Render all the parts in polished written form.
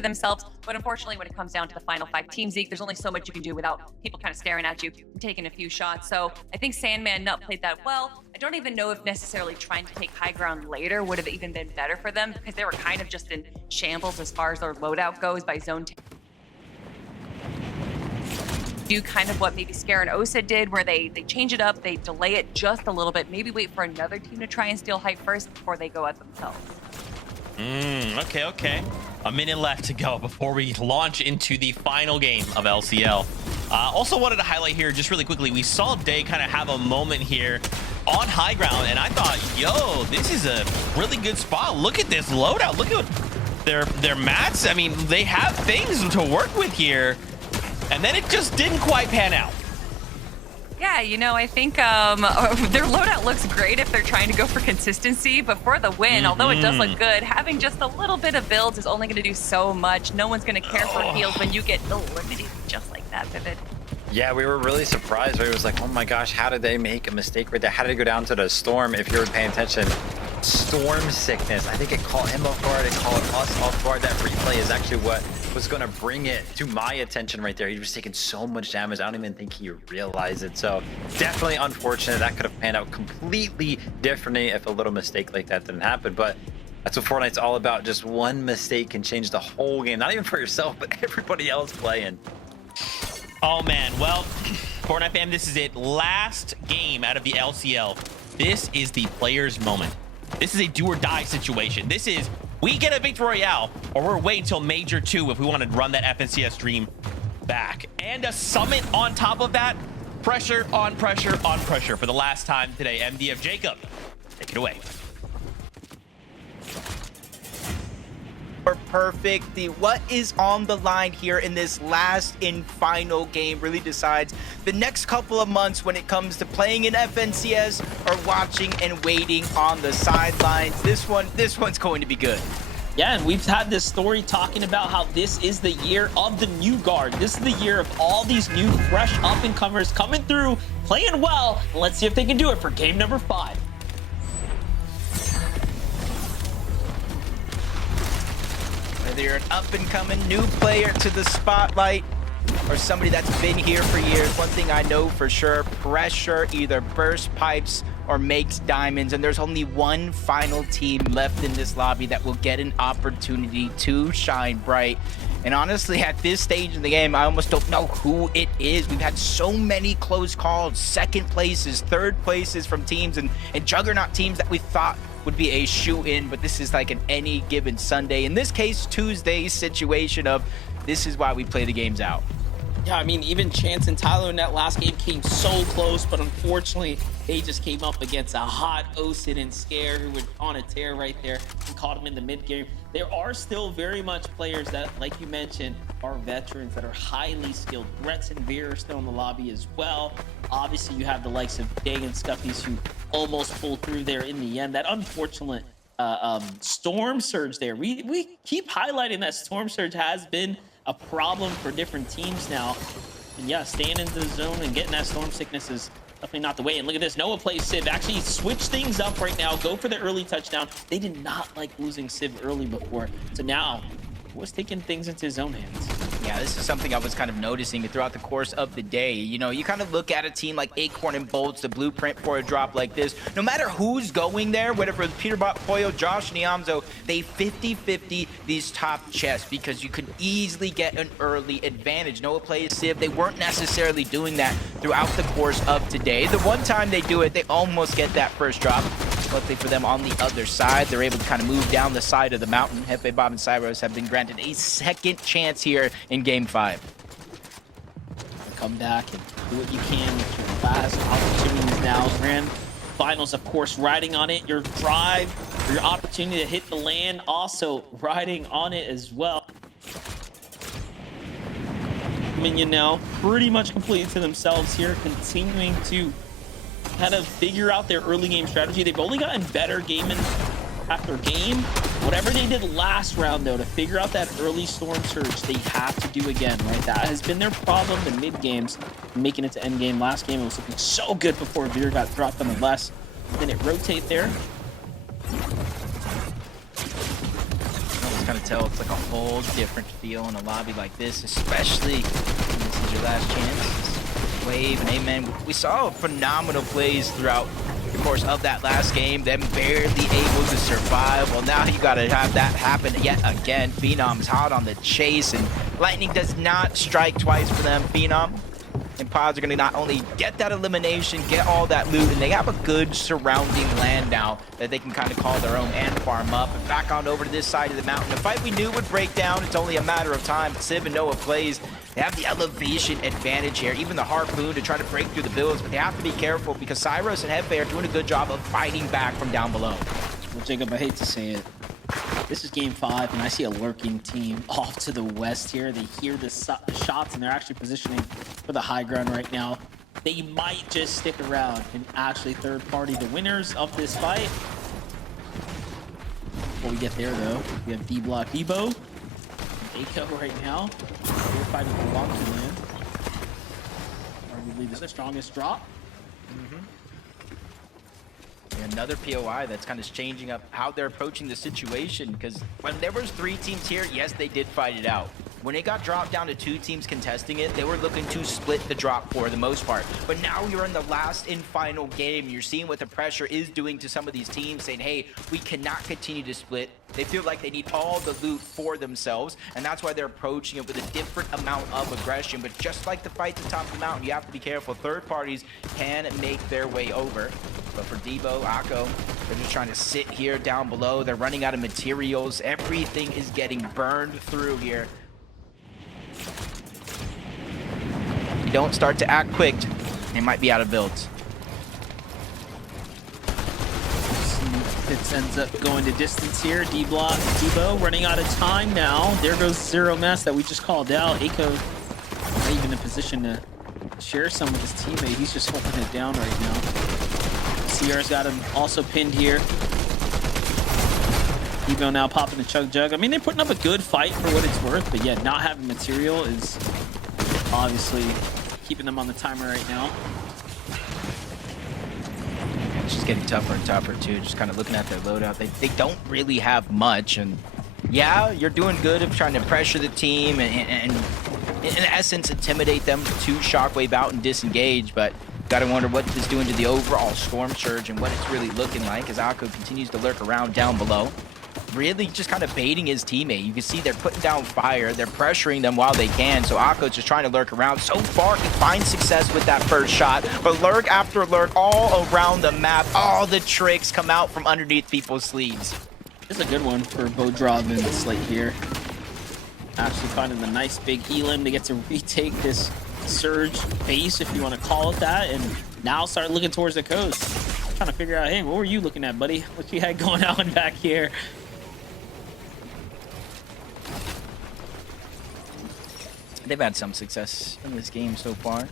themselves. But unfortunately, when it comes down to the final 5 team, Zeke, there's only so much you can do without people kind of staring at you and taking a few shots. So I think Sandman Nut played that well. I don't even know if necessarily trying to take high ground later would have even been better for them, because they were kind of just in shambles as far as their loadout goes by zone. Do kind of what maybe Scare and Osa did, where they change it up, they delay it just a little bit, maybe wait for another team to try and steal height first before they go at themselves. Okay. A minute left to go before we launch into the final game of LCL. Also wanted to highlight here just really quickly, we saw Day kind of have a moment here on high ground, and I thought, yo, this is a really good spot. Look at this loadout. Look at their mats. I mean, they have things to work with here, and then it just didn't quite pan out. Yeah, you know, I think their loadout looks great if they're trying to go for consistency, but for the win, although it does look good, having just a little bit of builds is only going to do so much. No one's going to care for heals when you get eliminated just like that, Vivid. Yeah, we were really surprised. It was like, oh my gosh, how did they make a mistake right there? How did it go down to the Storm? If you were paying attention, Storm sickness. I think it caught him off guard. It caught us off guard. That replay is actually what was going to bring it to my attention right there. He was taking so much damage. I don't even think he realized it. So definitely unfortunate. That could have panned out completely differently if a little mistake like that didn't happen. But that's what Fortnite's all about. Just one mistake can change the whole game. Not even for yourself, but everybody else playing. Oh man, well, Fortnite fam, this is it. Last game out of the LCL. This is the player's moment. This is a do or die situation. This is, we get a victory royale, or we're waiting until Major 2 if we want to run that FNCS dream back. And a summit on top of that. Pressure on pressure on pressure for the last time today. MDF Jacob, take it away. Perfect. What is on the line here in this last and final game really decides the next couple of months when it comes to playing in FNCS or watching and waiting on the sidelines. This one's going to be good. Yeah, and we've had this story talking about how this is the year of the new guard. This is the year of all these new fresh up-and-comers coming through, playing well. Let's see if they can do it for game number 5. Whether you're an up-and-coming new player to the spotlight or somebody that's been here for years, one thing I know for sure, pressure either bursts pipes or makes diamonds, and there's only one final team left in this lobby that will get an opportunity to shine bright. And honestly, at this stage in the game, I almost don't know who it is. We've had so many close calls, second places, third places from teams and juggernaut teams that we thought would be a shoe-in, but this is like an any given Sunday. In this case, Tuesday's situation of this is why we play the games out. Yeah, I mean, even Chance and Tyler in that last game came so close, but unfortunately, they just came up against a hot Osid and Scare who were on a tear right there and caught him in the mid-game. There are still very much players that, like you mentioned, are veterans that are highly skilled. Gretz and Veer are still in the lobby as well. Obviously, you have the likes of Day and Scuffies who almost pulled through there in the end. That unfortunate Storm Surge there. We keep highlighting that Storm Surge has been a problem for different teams now. And yeah, staying into the zone and getting that Storm Sickness is definitely not the way. And look at this, Noah plays Civ. Actually switch things up right now, go for the early touchdown. They did not like losing Civ early before. So now, was taking things into his own hands. Yeah, this is something I was kind of noticing throughout the course of the day. You know, you kind of look at a team like Acorn and Bolts, the blueprint for a drop like this. No matter who's going there, whether it's Peterbot, Poyo, Josh, Niamzo, they 50-50 these top chests because you could easily get an early advantage. Noah plays Civ. They weren't necessarily doing that throughout the course of today. The one time they do it, they almost get that first drop. Luckily for them, on the other side, they're able to kind of move down the side of the mountain. Hefe, Bob, and Cyros have been granted a second chance here in Game 5. Come back and do what you can with your last opportunities now. Grand Finals, of course, riding on it. Your drive, your opportunity to hit the land, also riding on it as well. Minion now pretty much completed to themselves here, continuing to kind of figure out their early game strategy. They've only gotten better game after game. Whatever they did last round, though, to figure out that early Storm Surge, they have to do again, right? That has been their problem in mid games, making it to end game. Last game, it was looking so good before Veer got dropped on the less. Then it rotate there. It's kind of tell it's like a whole different feel in a lobby like this, especially when this is your last chance. Wave and Amen. We saw phenomenal plays throughout the course of that last game, them barely able to survive. Well, now you gotta have that happen yet again. Phenom's hot on the chase, and Lightning does not strike twice for them. Phenom and Pods are going to not only get that elimination, get all that loot, and they have a good surrounding land now that they can kind of call their own and farm up. And back on over to this side of the mountain. The fight we knew would break down. It's only a matter of time. Civ and Noah plays. They have the elevation advantage here. Even the Harpoon to try to break through the builds, but they have to be careful because Cyros and Hefe are doing a good job of fighting back from down below. Well, Jacob, I hate to say it. This is game 5, and I see a lurking team off to the west here. They hear the shots, and they're actually positioning for the high ground right now. They might just stick around and actually third party the winners of this fight. Before we get there, though, we have D-Block Debo and Aiko right now. They're fighting for Wonky Land. Arguably the strongest drop. Another POI that's kind of changing up how they're approaching the situation, because when there was 3 teams here, yes, they did fight it out. When it got dropped down to 2 teams contesting it, they were looking to split the drop for the most part. But now you're in the last and final game. You're seeing what the pressure is doing to some of these teams, saying, hey, we cannot continue to split. They feel like they need all the loot for themselves, and that's why they're approaching it with a different amount of aggression. But just like the fights at the top of the mountain, you have to be careful. Third parties can make their way over. But for Debo, Akko, they're just trying to sit here down below. They're running out of materials. Everything is getting burned through here. If you don't start to act quick, they might be out of builds. It ends up going to distance here. D-Block, Debo running out of time now. There goes Zero Mess that we just called out. Aiko not even in a position to share some with his teammate. He's just holding it down right now. Sierra's got him also pinned here. Debo now popping the Chug Jug. I mean, they're putting up a good fight for what it's worth, but yeah, not having material is obviously keeping them on the timer right now. It's just getting tougher and tougher too, just kind of looking at their loadout. They don't really have much, and yeah, you're doing good of trying to pressure the team and in essence intimidate them to Shockwave out and disengage, but gotta wonder what this is doing to the overall Storm Surge and what it's really looking like as Akko continues to lurk around down below. Really just kind of baiting his teammate. You can see they're putting down fire. They're pressuring them while they can. So Akko's just trying to lurk around. So far, he finds success with that first shot. But lurk after lurk all around the map. All the tricks come out from underneath people's sleeves. This is a good one for Bodrob and Slate here. Actually finding the nice big elim to get to retake this Surge base, if you want to call it that, and now start looking towards the coast. Trying to figure out, hey, what were you looking at, buddy? What you had going on back here? They've had some success in this game so far.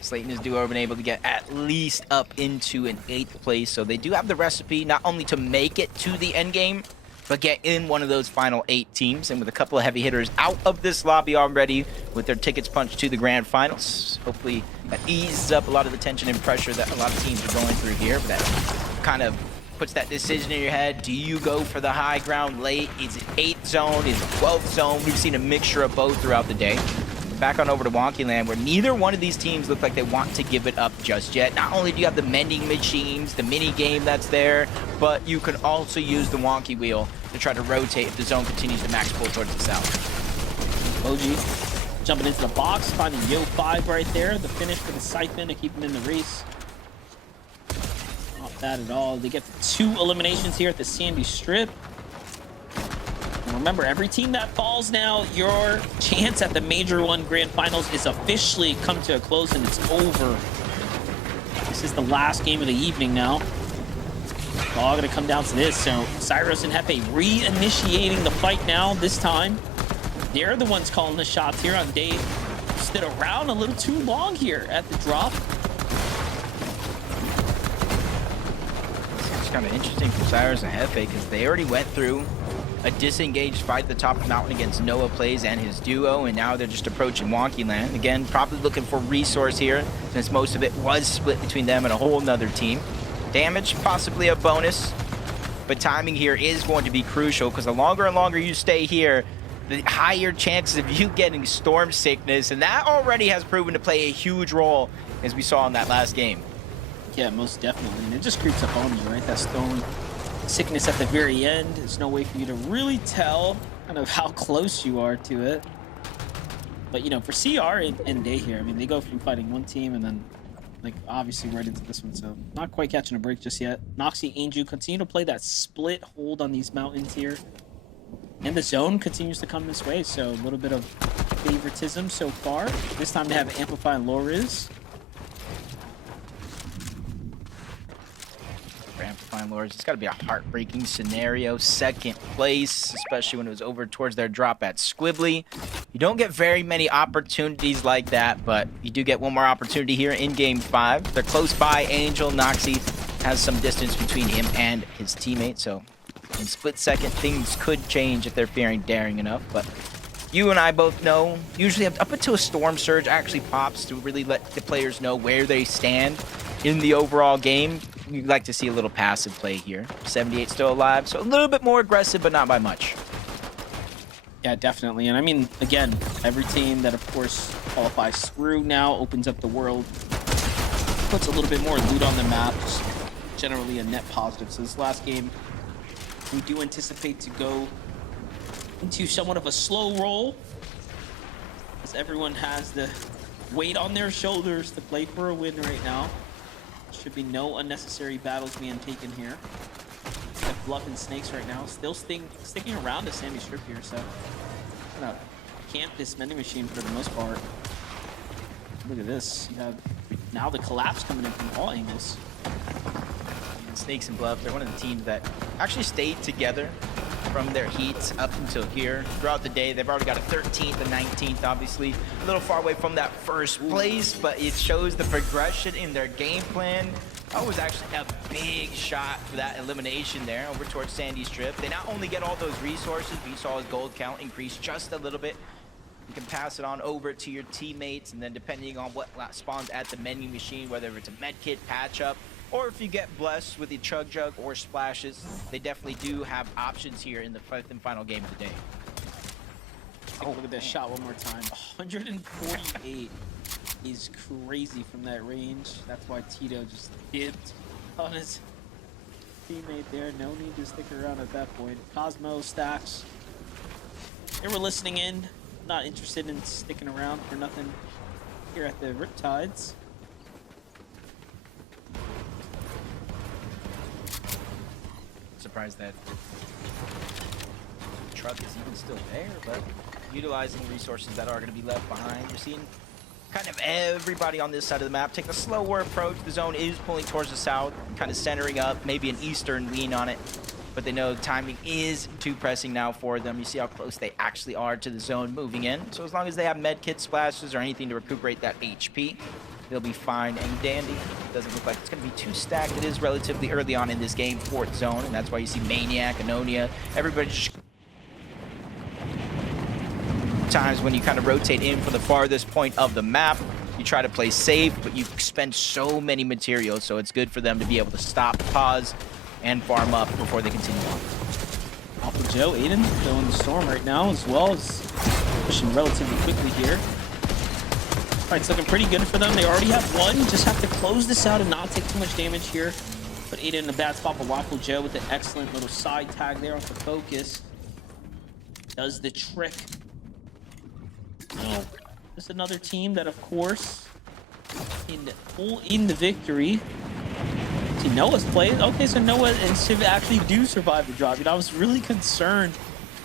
Slayton is duo been able to get at least up into an 8th place, so they do have the recipe not only to make it to the end game, but get in one of those final 8 teams. And with a couple of heavy hitters out of this lobby already with their tickets punched to the grand finals, hopefully that eases up a lot of the tension and pressure that a lot of teams are going through here. But that kind of puts that decision in your head. Do you go for the high ground late? Is it 8th zone? Is it 12th zone? We've seen a mixture of both throughout the day. Back on over to Wonky Land, where neither one of these teams look like they want to give it up just yet. Not only do you have the mending machines, the mini game that's there, but you can also use the Wonky Wheel to try to rotate if the zone continues to max pull towards the south. OG jumping into the box, finding Yo 5 right there. The finish for the Siphon to keep him in the race. Not bad at all. They get 2 eliminations here at the Sandy Strip. And remember, every team that falls now, your chance at the Major 1 Grand Finals is officially come to a close and it's over. This is the last game of the evening now. It's all gonna come down to this. So Cyros and Hefe re-initiating the fight now this time. They're the ones calling the shots here on Dave. Stood around a little too long here at the drop. It's kind of interesting for Cyrus and Hefe because they already went through a disengaged fight at the top of the mountain against Noah Plays and his duo, and now they're just approaching Wonky Land. Again, probably looking for resource here since most of it was split between them and a whole nother team. Damage, possibly a bonus. but timing here is going to be crucial because the longer and longer you stay here, the higher chances of you getting storm sickness, and that already has proven to play a huge role, as we saw in that last game. Yeah, most definitely. And it just creeps up on you, right? That storm sickness at the very end. There's no way for you to really tell kind of how close you are to it. But, you know, for CR and Day here, I mean, they go from fighting one team and then, like, obviously right into this one. So not quite catching a break just yet. Noxy, Angel continue to play that split hold on these mountains here. And the zone continues to come this way. So a little bit of favoritism so far. This time they have Amplify and Loriz. Amplifying Lords, it's got to be a heartbreaking scenario. Second place, especially when it was over towards their drop at Squibbly. You don't get very many opportunities like that, but you do get one more opportunity here in Game 5. They're close by. Angel, Noxy has some distance between him and his teammate, so in split second, things could change if they're fearing daring enough, but you and I both know, usually up until a Storm Surge actually pops to really let the players know where they stand in the overall game, you'd like to see a little passive play here. 78 still alive, so a little bit more aggressive, but not by much. Yeah, definitely. And I mean, again, every team that, of course, qualifies through now opens up the world, puts a little bit more loot on the map, just generally a net positive. So this last game, we do anticipate to go into somewhat of a slow roll, as everyone has the weight on their shoulders to play for a win right now. Should be no unnecessary battles being taken here. Like Bluff and Snakes right now, still sticking around the Sandy Strip here, so I'm gonna camp this vending machine for the most part. Look at this. You have now the collapse coming in from all angles. And Snakes and Bluff, they're one of the teams that actually stayed together from their heats up until here. Throughout the day, they've already got a 13th and 19th, obviously. A little far away from that first place, but it shows the progression in their game plan. That was actually a big shot for that elimination there over towards Sandy Strip. They not only get all those resources, but you saw his gold count increase just a little bit. You can pass it on over to your teammates, and then depending on what spawns at the menu machine, whether it's a medkit, patch up, or if you get blessed with the Chug Jug or splashes, they definitely do have options here in the fifth and final game of the day. Oh, look at that shot one more time. 148 is crazy from that range. That's why Tito just dipped on his teammate there. No need to stick around at that point. Cosmo, Stacks, they were listening in. Not interested in sticking around for nothing here at the Riptides. Surprised that the truck is even still there, but utilizing resources that are going to be left behind. We're seeing kind of everybody on this side of the map take a slower approach. The zone is pulling towards the south, kind of centering up, maybe an eastern lean on it, but they know timing is too pressing now for them. You see how close they actually are to the zone moving in. So as long as they have med kit splashes or anything to recuperate that HP, they'll be fine and dandy. It doesn't look like it's going to be too stacked. It is relatively early on in this game, fourth zone, and that's why you see Maniac, Anonia, everybody just... Times when you kind of rotate in from the farthest point of the map, you try to play safe, but you spend so many materials, so it's good for them to be able to stop, pause, and farm up before they continue on. Alpha Joe, Aiden, still in the storm right now, as well as pushing relatively quickly here. Fight's looking pretty good for them. They already have one. Just have to close this out and not take too much damage here. But Aiden in a bad spot, but Waffle Joe with an excellent little side tag there off the focus. Does the trick. Oh, just another team that, of course, in the victory. See, Noah's played. Okay, so Noah and Civ actually do survive the drop. You know, I was really concerned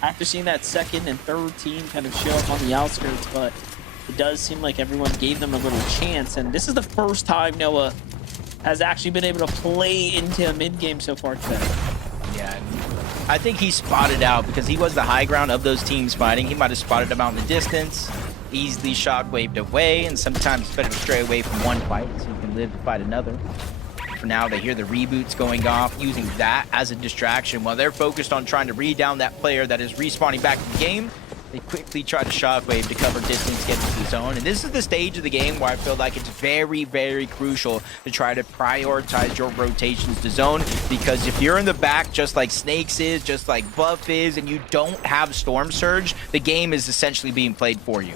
after seeing that second and third team kind of show up on the outskirts, but it does seem like everyone gave them a little chance, and this is the first time Noah has actually been able to play into a mid-game so far today. Yeah, I think he spotted out because he was the high ground of those teams fighting. He might have spotted them out in the distance, easily shockwaved away, and sometimes it's better to stray away from one fight so you can live to fight another. For now, they hear the reboots going off, using that as a distraction while they're focused on trying to read down that player that is respawning back in the game. They quickly try to shockwave to cover distance, get into the zone. And this is the stage of the game where I feel like it's very, very crucial to try to prioritize your rotations to zone. Because if you're in the back, just like Snakes is, just like Buff is, and you don't have Storm Surge, the game is essentially being played for you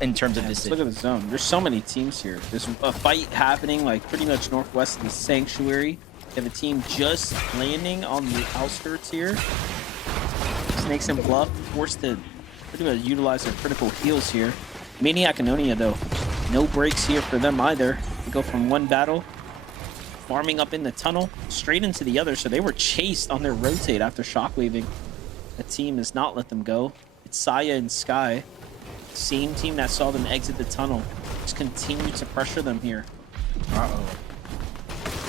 in terms of Let's decision. look at the zone. There's so many teams here. There's a fight happening like pretty much northwest of the Sanctuary. You have a team just landing on the outskirts here. Snakes and Bluff forced to pretty much utilize their critical heals here. Maniac and Onia, though, no breaks here for them either. They go from one battle, farming up in the tunnel, straight into the other. So they were chased on their rotate after shockwaving. The team has not let them go. It's Saya and Sky, same team that saw them exit the tunnel. Just continue to pressure them here. Uh-oh.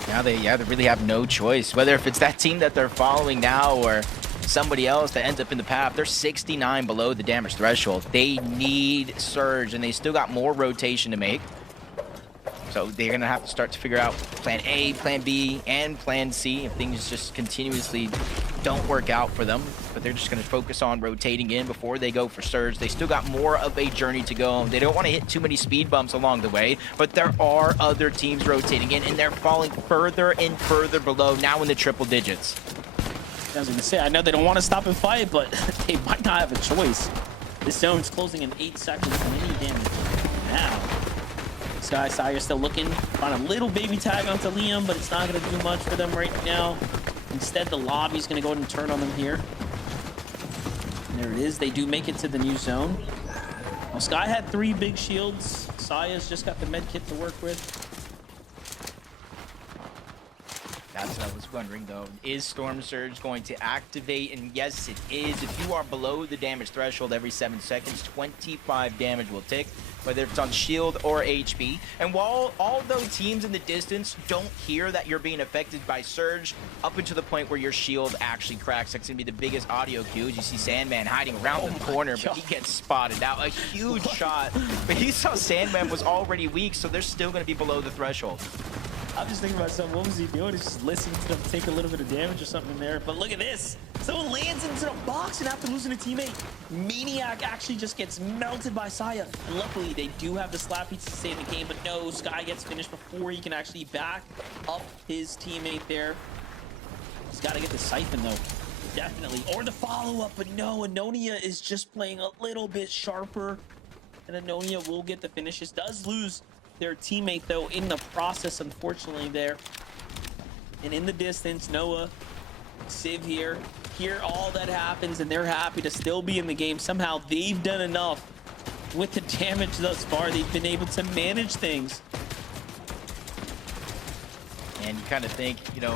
Now they really have no choice. Whether if it's that team that they're following now or somebody else that ends up in the path, they're 69 below the damage threshold. They need Surge, and they still got more rotation to make. So they're going to have to start to figure out plan A, plan B, and plan C if things just continuously don't work out for them. But they're just going to focus on rotating in before they go for Surge. They still got more of a journey to go. They don't want to hit too many speed bumps along the way, but there are other teams rotating in, and they're falling further and further below, now in the triple digits. I was gonna say, I know they don't want to stop and fight, but they might not have a choice. This zone's closing in 8 seconds. Any damage now. Sky Sire still looking, find a little baby tag onto Liam, but it's not gonna do much for them right now. Instead, the lobby's gonna go ahead and turn on them here. And there it is. They do make it to the new zone. Well, Sky had 3 big shields. Saya's just got the med kit to work with. That's what I was wondering, though. Is Storm Surge going to activate? And yes, it is. If you are below the damage threshold every 7 seconds, 25 damage will tick, whether it's on shield or HP. And while although teams in the distance don't hear that you're being affected by Surge, up until the point where your shield actually cracks, that's going to be the biggest audio cue. You see Sandman hiding around the corner, but he gets spotted out. A huge shot. But he saw Sandman was already weak, so they're still going to be below the threshold. I'm just thinking about something. What was he doing? He's just listening to them take a little bit of damage or something there. But look at this. Someone lands into the box and after losing a teammate, Maniac actually just gets melted by Saya. And luckily, they do have the slap beats to stay in the game. But no, Sky gets finished before he can actually back up his teammate there. He's got to get the Siphon, though. Definitely. Or the follow-up. But no, Anonia is just playing a little bit sharper. And Anonia will get the finishes. Does lose their teammate, though, in the process, unfortunately, there. And in the distance, Noah, Civ here, hear all that happens, and they're happy to still be in the game. Somehow, they've done enough with the damage thus far. They've been able to manage things. And you kind of think, you know,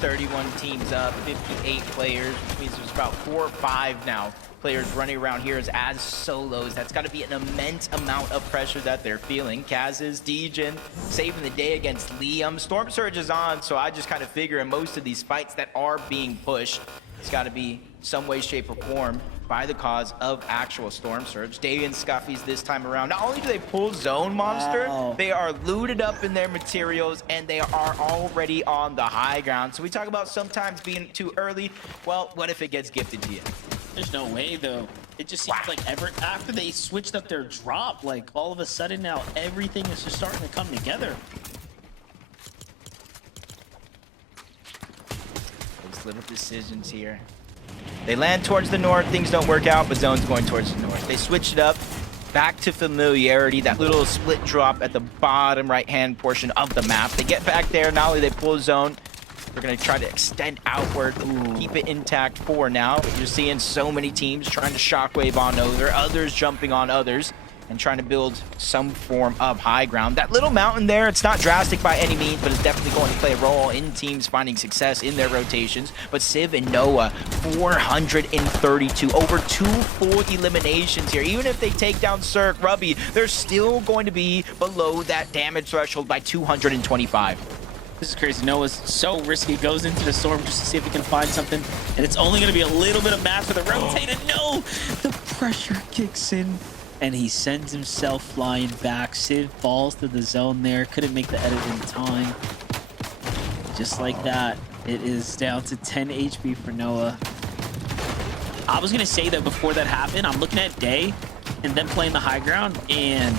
31 teams up, 58 players, which means there's about 4 or 5 now players running around here as solos. That's got to be an immense amount of pressure that they're feeling. Kaz is Degen saving the day against Liam. Storm Surge is on, so I just kind of figure in most of these fights that are being pushed, it's got to be some way, shape, or form by the cause of actual Storm Surge. Davian Scuffies this time around. Not only do they pull Zone Monster, Wow. they are looted up in their materials, and they are already on the high ground. So we talk about sometimes being too early. Well, what if it gets gifted to you? There's no way, though. It just seems like after they switched up their drop, like all of a sudden now everything is just starting to come together. Those little decisions here. They land towards the north, things don't work out, but Zone's going towards the north. They switch it up, back to familiarity, that little split drop at the bottom right-hand portion of the map. They get back there, not only they pull Zone, they're going to try to extend outward, keep it intact for now. But you're seeing so many teams trying to shockwave on others jumping on others, and trying to build some form of high ground. That little mountain there, it's not drastic by any means, but it's definitely going to play a role in teams finding success in their rotations. But Civ and Noah, 432, over 2 full eliminations here. Even if they take down Cirque, Rubby, they're still going to be below that damage threshold by 225. This is crazy. Noah's so risky. Goes into the storm just to see if he can find something. And it's only going to be a little bit of match with a rotate. And no! The pressure kicks in. And he sends himself flying back. Civ falls to the zone there. Couldn't make the edit in time. Just like that, it is down to 10 HP for Noah. I was gonna say that before that happened, I'm looking at Day and them playing the high ground, and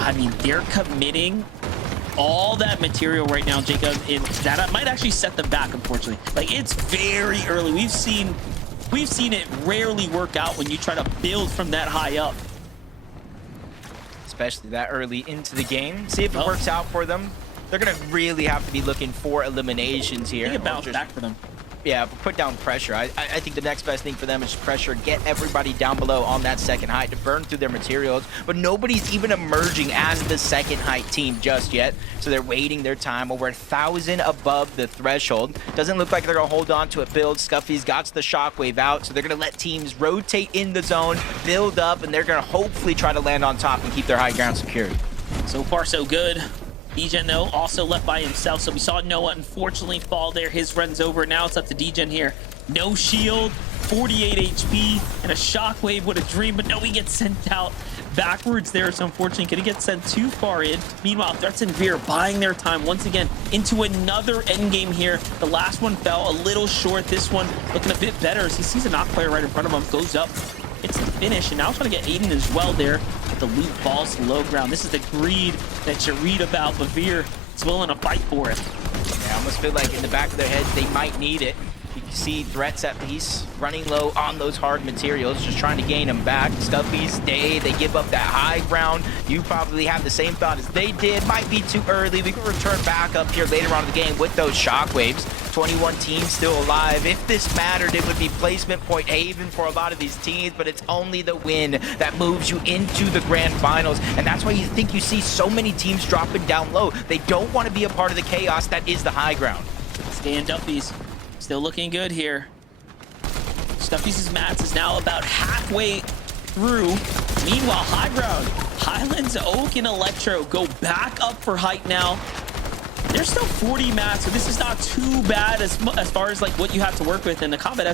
I mean, they're committing all that material right now, Jacob, and that might actually set them back, unfortunately. Like, it's very early. We've seen it rarely work out when you try to build from that high up. Especially that early into the game. See if it works out for them. They're going to really have to be looking for eliminations here. I think it bounced back for them. Yeah, put down pressure. I think the next best thing for them is pressure, get everybody down below on that second height to burn through their materials, but nobody's even emerging as the second height team just yet, so they're waiting their time. Over 1,000 above the threshold. Doesn't look like they're going to hold on to a build. Scuffy's got the shockwave out, so they're going to let teams rotate in the zone, build up, and they're going to hopefully try to land on top and keep their high ground secured. So far, so good. Degen, though, also left by himself, so we saw Noah unfortunately fall there. His run's over. Now it's up to Degen here. No shield, 48 HP, and a shockwave would have dreamed, but no, he gets sent out backwards there, so unfortunately, could he get sent too far in? Meanwhile, Threats and Veer buying their time once again into another endgame here. The last one fell a little short. This one looking a bit better as he sees a knock player right in front of him, goes up. It's the finish, and now trying to get Aiden as well there. The loot falls to low ground. This is the greed that you read about, but Veer is willing to fight for it. Yeah, I almost feel like in the back of their heads, they might need it. You can see Threats at peace, running low on those hard materials, just trying to gain them back. Scuffy's Day, they give up that high ground. You probably have the same thought as they did. Might be too early. We can return back up here later on in the game with those shockwaves. 21 teams still alive. If this mattered, it would be placement point haven for a lot of these teams, but it's only the win that moves you into the grand finals, and that's why you think you see so many teams dropping down low. They don't want to be a part of the chaos that is the high ground. Stan Duffy's still looking good here. Stuffy's mats is now about halfway through. Meanwhile, high ground, Highlands, Oak, and Electro go back up for height now. There's still 40 mats, so this is not too bad as far as like what you have to work with. And the Combat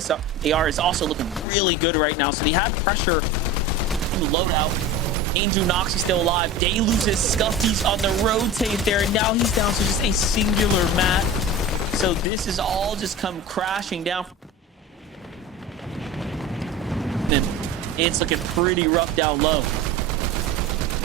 AR is also looking really good right now. So they have pressure in the loadout. Angel Knox is still alive. Day loses Scuffy's on the rotate there, and now he's down to just a singular mat. So this is all just come crashing down. And it's looking pretty rough down low.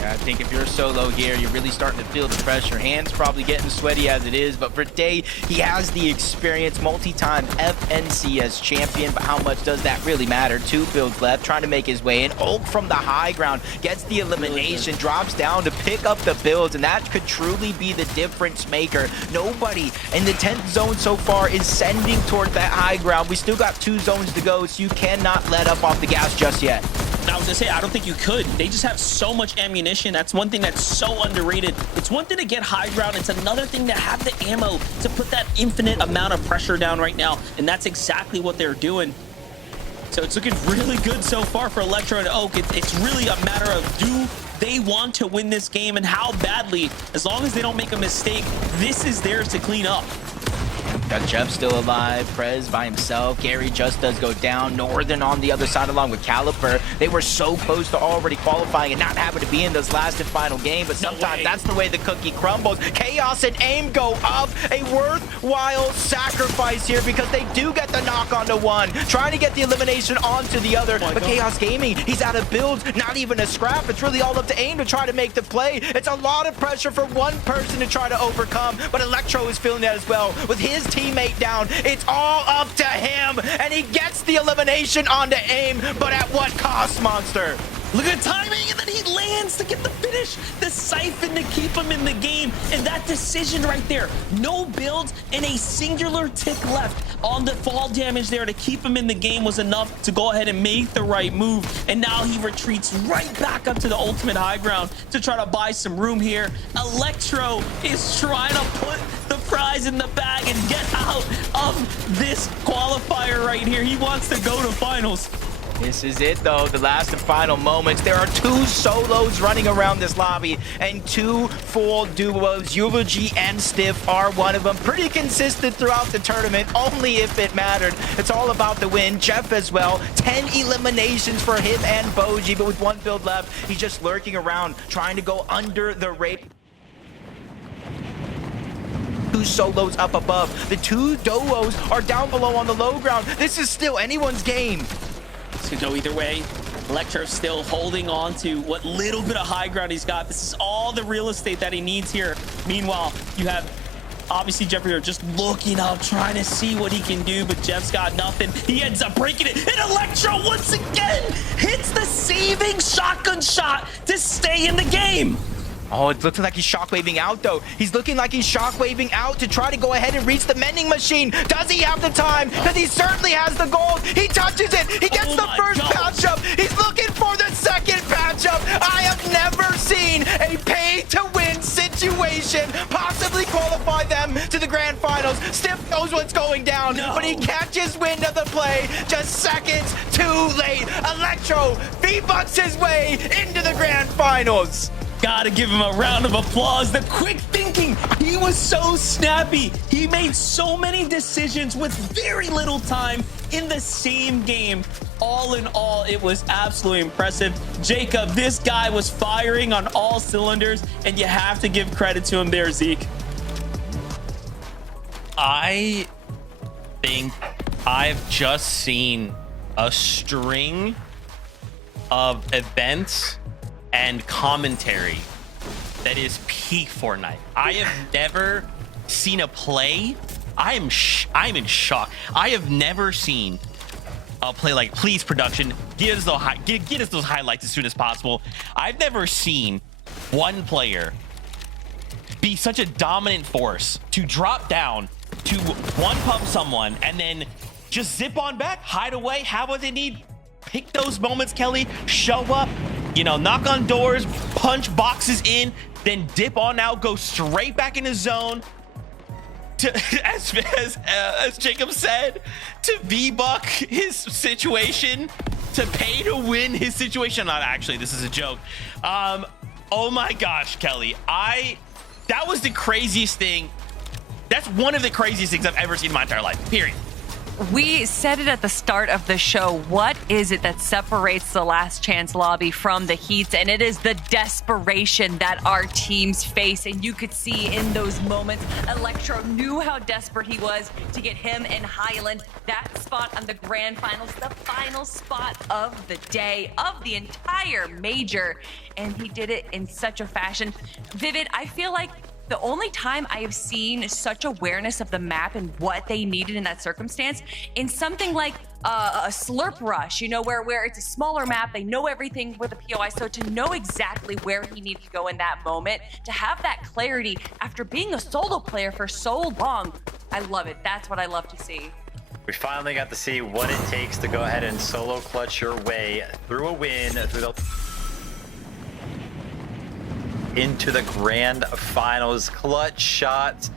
I think if you're solo here, you're really starting to feel the pressure. Hands probably getting sweaty as it is, but for Day, he has the experience, multi-time FNCS champion, but how much does that really matter? 2 builds left, trying to make his way in. Oak from the high ground gets the elimination, drops down to pick up the builds, and that could truly be the difference maker. Nobody in the 10th zone so far is sending toward that high ground. We still got 2 zones to go, so you cannot let up off the gas just yet. I was gonna say, I don't think you could. They just have so much ammunition. That's one thing that's so underrated. It's one thing to get high ground. It's another thing to have the ammo to put that infinite amount of pressure down right now. And that's exactly what they're doing. So it's looking really good so far for Electro and Oak. It's really a matter of, do they want to win this game and how badly? As long as they don't make a mistake, this is theirs to clean up. Got Jeff still alive, Prez by himself, Gary just does go down, Northern on the other side along with Caliper. They were so close to already qualifying and not having to be in this last and final game, but sometimes that's the way the cookie crumbles. Chaos and AIM go up, a worthwhile sacrifice here because they do get the knock onto one, trying to get the elimination onto the other, but Chaos Gaming, he's out of builds, not even a scrap. It's really all up to AIM to try to make the play. It's a lot of pressure for one person to try to overcome, but Electro is feeling that as well. With his teammate down, it's all up to him, and he gets the elimination onto AIM, but at what cost, Monster? Look at the timing, and then he lands to get the finish, the siphon to keep him in the game, and that decision right there, no builds and a singular tick left on the fall damage there to keep him in the game was enough to go ahead and make the right move, and now he retreats right back up to the ultimate high ground to try to buy some room here. Electro is trying to put the fries in the bag and get out of this qualifier right here. He wants to go to finals. This is it, though, the last and final moments. There are 2 solos running around this lobby and 2 full duos. Eulogy and Stiff are one of them. Pretty consistent throughout the tournament, only if it mattered. It's all about the win. Jeff as well, 10 eliminations for him and Boji, but with 1 build left, he's just lurking around, trying to go under the rape. 2 solos up above. The 2 duos are down below on the low ground. This is still anyone's game. This could go either way. Electro still holding on to what little bit of high ground he's got. This is all the real estate that he needs here. Meanwhile, you have obviously Jeffrey are just looking up, trying to see what he can do, but Jeff's got nothing. He ends up breaking it, and Electro once again hits the saving shotgun shot to stay in the game. Oh, it looks like he's shockwaving out, though. He's looking like he's shockwaving out to try to go ahead and reach the mending machine. Does he have the time? Because he certainly has the gold. He touches it. He gets the first patch up. He's looking for the second patch up. I have never seen a pay-to-win situation possibly qualify them to the grand finals. Stiff knows what's going down, but he catches wind of the play just seconds too late. Electro V-bucks his way into the grand finals. Gotta give him a round of applause. The quick thinking. He was so snappy. He made so many decisions with very little time in the same game. All in all, it was absolutely impressive. Jacob, this guy was firing on all cylinders, and you have to give credit to him there, Zeke. I think I've just seen a string of events and commentary that is peak Fortnite. I have never seen a play. I'm in shock. I have never seen a play like, please production, get us those highlights as soon as possible. I've never seen one player be such a dominant force to drop down to one pump someone and then just zip on back, hide away, have what they need. Pick those moments, Kelly, show up, you know, knock on doors, punch boxes in, then dip on out, go straight back in his zone to, as Jacob said, to V-buck his situation, to pay to win his situation. Not actually, this is a joke. Oh my gosh, Kelly, that was the craziest thing. That's one of the craziest things I've ever seen in my entire life, period. We said it at the start of the show. What is it that separates the Last Chance lobby from the Heats? And it is the desperation that our teams face. And you could see in those moments, Electro knew how desperate he was to get him and Highland that spot on the grand finals, the final spot of the day, of the entire major. And he did it in such a fashion. Vivid, I feel like the only time I have seen such awareness of the map and what they needed in that circumstance in something like a slurp rush, you know, where it's a smaller map, they know everything with a POI, so to know exactly where he needed to go in that moment, to have that clarity after being a solo player for so long, I love it. That's what I love to see. We finally got to see what it takes to go ahead and solo clutch your way through a win, through the into the grand finals. Clutch shots,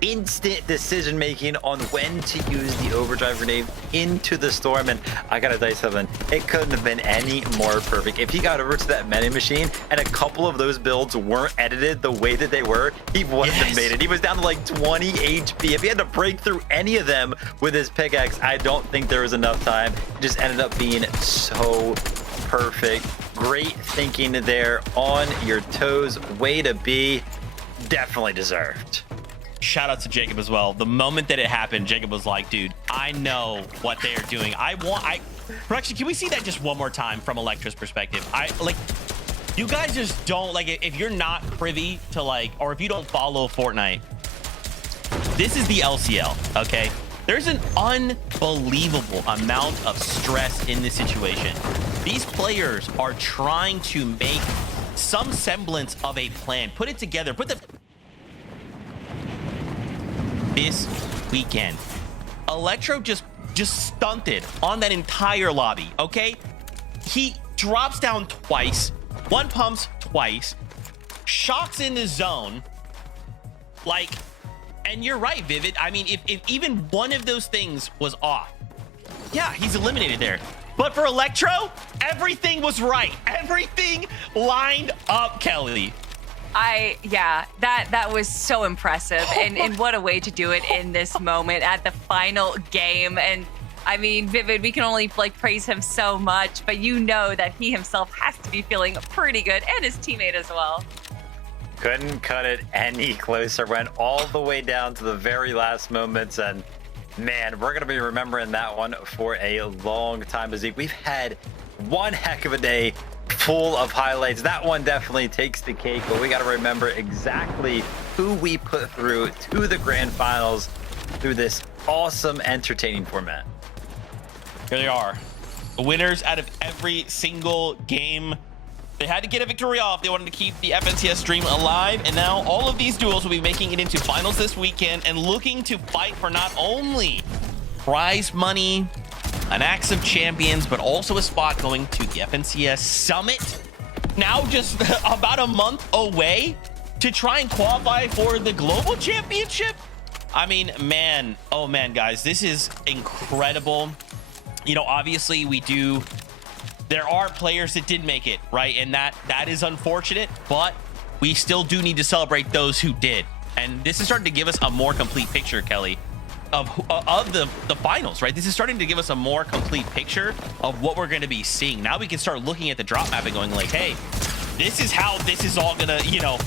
instant decision making on when to use the overdrive grenade into the storm. And I gotta tell you something, it couldn't have been any more perfect. If he got over to that mending machine and a couple of those builds weren't edited the way that they were, he wouldn't have made it. He was down to like 20 HP. If he had to break through any of them with his pickaxe, I don't think there was enough time. It just ended up being so perfect. Great thinking there, on your toes, way to be. Definitely deserved. Shout out to Jacob as well. The moment that it happened, Jacob was like, dude, I know what they are doing. Actually, can we see that just one more time from Electra's perspective? You guys just don't, like, if you're not privy to, like, or if you don't follow Fortnite, this is the LCL, okay? There's an unbelievable amount of stress in this situation. These players are trying to make some semblance of a plan, put it together, this weekend. Electro just stunted on that entire lobby, okay? He drops down twice, one pumps twice, shots in the zone, like, and you're right, Vivid. I mean, if even one of those things was off, yeah, he's eliminated there. But for Electro, everything was right. Everything lined up, Kelly. That was so impressive. And what a way to do it in this moment at the final game. And I mean, Vivid, we can only praise him so much, but you know that he himself has to be feeling pretty good, and his teammate as well. Couldn't cut it any closer. Went all the way down to the very last moments, and Man, we're going to be remembering that one for a long time, Zeke. We've had one heck of a day full of highlights. That one definitely takes the cake, but we got to remember exactly who we put through to the grand finals through this awesome, entertaining format. Here they are. The winners out of every single game. They had to get a victory off. They wanted to keep the FNCS dream alive. And now all of these duels will be making it into finals this weekend and looking to fight for not only prize money, an Axe of Champions, but also a spot going to the FNCS Summit. Now just about a month away to try and qualify for the Global Championship. I mean, man, oh man, guys, this is incredible. You know, obviously there are players that did make it, right? And that is unfortunate, but we still do need to celebrate those who did. And this is starting to give us a more complete picture, Kelly, of the finals, right? This is starting to give us a more complete picture of what we're going to be seeing. Now we can start looking at the drop map and going like, hey, this is how this is all gonna, you know,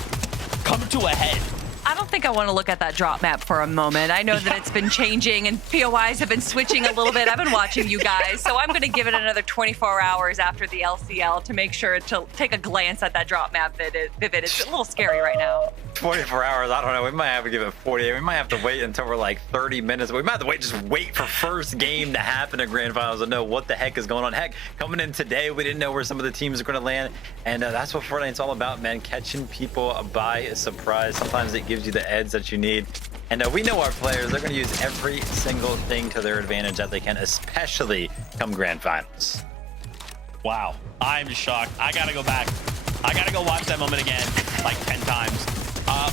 come to a head. I don't think I want to look at that drop map for a moment. I know that it's been changing and POIs have been switching a little bit. I've been watching you guys, so I'm going to give it another 24 hours after the LCL to make sure to take a glance at that drop map, Vivid. It's a little scary right now. 24 hours, I don't know. We might have to give it 48. We might have to wait until we're like 30 minutes. We might have to just wait for first game to happen in grand finals to know what the heck is going on. Heck, coming in today, we didn't know where some of the teams are going to land. And that's what Fortnite's all about, man. Catching people by surprise. Sometimes it gives you the edge that you need. And we know our players, they're going to use every single thing to their advantage that they can, especially come grand finals. Wow, I'm just shocked. I got to go back. I got to go watch that moment again like 10 times.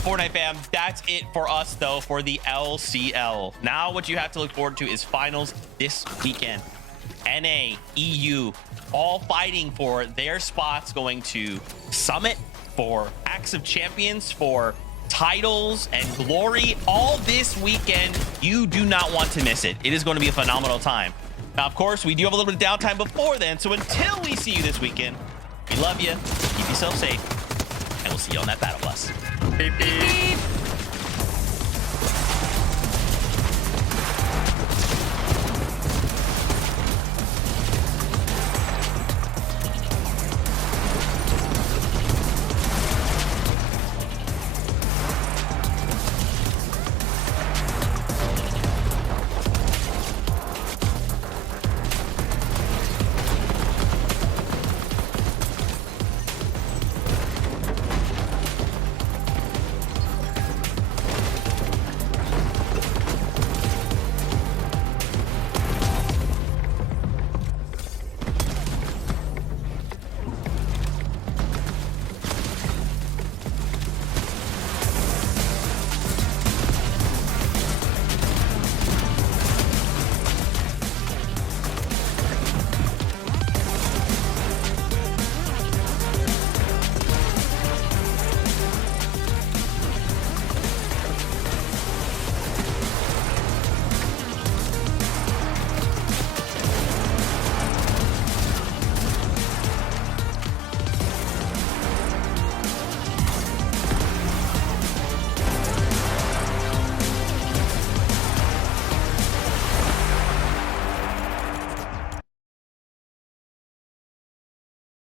Fortnite fam, that's it for us though for the LCL. Now what you have to look forward to is finals this weekend. NA, EU, all fighting for their spots going to Summit, for Axe of Champions, for titles and glory, all this weekend. You do not want to miss it. It is going to be a phenomenal time. Now, of course, we do have a little bit of downtime before then, so until we see you this weekend, we love you, keep yourself safe, and we'll see you on that Battle Bus. Beep, beep. Beep.